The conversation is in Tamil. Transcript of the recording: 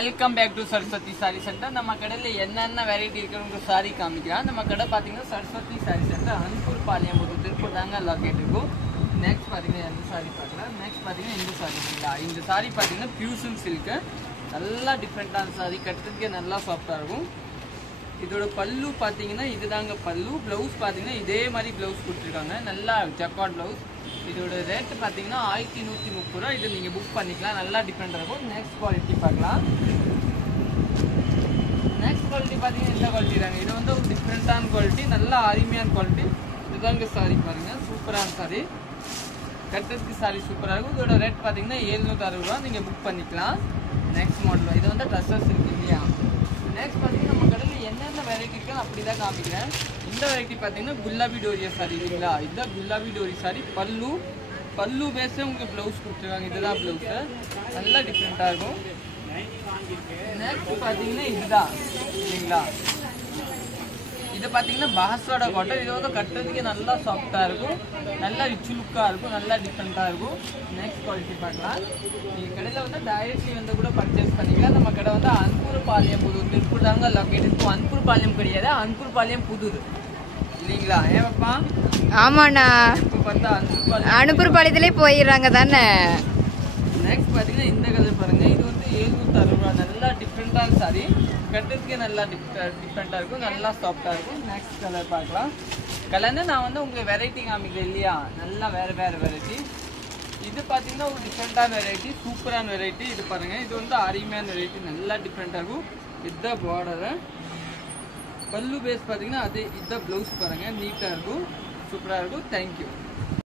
Welcome back to Saraswathi sari centre. நம்ம கடையில் என்னென்ன வெரைட்டி இருக்குன்னு சாரி காமிக்கலாம். நம்ம கடை பார்த்தீங்கன்னா சரஸ்வதி சாரி சென்டர் அன்பூர் பாளையம் ஒரு திருப்பூர் தாங்க லொக்கேட் இருக்கும். நெக்ஸ்ட் பார்த்தீங்கன்னா எந்த சாரி பார்க்கலாம். நெக்ஸ்ட் பார்த்தீங்கன்னா இந்த சாரி இல்லைங்களா, இந்த சாரி பார்த்தீங்கன்னா பியூசன் சில்க்கு, நல்லா டிஃப்ரெண்ட்டான சாரி, கட்டுறதுக்கே நல்லா சாஃப்டாக இருக்கும். இதோட பல்லு பார்த்தீங்கன்னா இதுதாங்க பல்லு. ப்ளவுஸ் பார்த்தீங்கன்னா இதே மாதிரி ப்ளவுஸ் கொடுத்துருக்காங்க, நல்லா ஜக்கார்ட் ப்ளவுஸ். இதோட ரேட்டு பார்த்தீங்கன்னா 1130 ரூபா. இது நீங்கள் புக் பண்ணிக்கலாம், நல்லா டிஃப்ரெண்டாக இருக்கும். நெக்ஸ்ட் குவாலிட்டி பார்க்கலாம். நெக்ஸ்ட் குவாலிட்டி பார்த்தீங்கன்னா இந்த குவாலிட்டி தாங்க. இது வந்து ஒரு டிஃப்ரெண்ட்டான குவாலிட்டி, நல்லா அருமையான குவாலிட்டி. இதுதாங்க சாரி பாருங்கள், சூப்பரான சாரி, கட்டுறதுக்கு சாரி சூப்பராக இருக்கும். இதோட ரேட் பார்த்தீங்கன்னா 760 ரூபா. நீங்கள் புக் பண்ணிக்கலாம். நெக்ஸ்ட் மாடல் இது வந்து ட்ரெஸ்ஸஸ் இருக்குது இல்லையா. நெக்ஸ்ட் பார்த்தீங்கன்னா நம்ம கடையில் என்னென்ன வெரைட்டி இருக்குன்னு அப்படி தான் காமிக்கிறேன். இந்த வெரைட்டி பார்த்தீங்கன்னா குல்லாபி டோரியா சாரி இல்லைங்களா, இதுதான் குல்லாபி டோரி சாரி. பல்லு பேஸே உங்களுக்கு ப்ளவுஸ் கொடுத்துருக்காங்க, இதுதான் ப்ளவுஸு, நல்லா டிஃப்ரெண்ட்டாக இருக்கும். நெக்ஸ்ட் பார்த்தீங்கன்னா இதுதான் இல்லைங்களா, இது பார்த்தீங்கன்னா பாஸ்வாடா காட்டன். இது வந்து கட்டுறதுக்கு நல்லா சாஃப்டாக இருக்கும், நல்லா ரிச் லுக்காக இருக்கும், நல்லா டிஃப்ரெண்ட்டாக இருக்கும். நெக்ஸ்ட் குவாலிட்டி பார்க்கலாம். நீங்கள் கடையில் வந்து டைரக்ட்லி வந்து கூட பர்ச்சேஸ் பண்ணிக்கலாம். நம்ம கடை வந்து அன்பூர் பாளையம் புதூர் திருப்பூர் தாங்க லொக்கேட் இருக்கும். அன்பூர் பாளையம் கிடையாது, அன்பூர் பாளையம் புதூர் இல்லைங்களா. ஏப்பா ஆமாண்ணா, இப்போ பார்த்தா அனுப்பூர் பாளையத்திலே போயிடுறாங்க தானே. நெக்ஸ்ட் பார்த்தீங்கன்னா இந்த கலர் பாருங்கள், இது வந்து 760 ரூபா. நல்லா டிஃப்ரெண்ட்டான சாரி, கட்டுறதுக்கே நல்லா டிஃப்ரெண்ட்டாக இருக்கும், நல்லா சாஃப்டாக இருக்கும். நெக்ஸ்ட் கலர் பார்க்கலாம். கலர்னு நான் வந்து உங்களுக்கு வெரைட்டி காமிக்கிறேன் இல்லையா, நல்லா வேறு வெரைட்டி. இது பார்த்தீங்கன்னா ஒரு டிஃப்ரெண்ட்டான வெரைட்டி, சூப்பரான வெரைட்டி. இது பாருங்கள், இது வந்து அருமையான வெரைட்டி, நல்லா டிஃப்ரெண்ட்டாக இருக்கும். இதுதான் பார்டரு, பல்லு பேஸ் பார்த்தீங்கன்னா அது இதுதான் ப்ளவுஸ் பாருங்கள், நீட்டாக இருக்கும், சூப்பராக இருக்கும். தேங்க்யூ.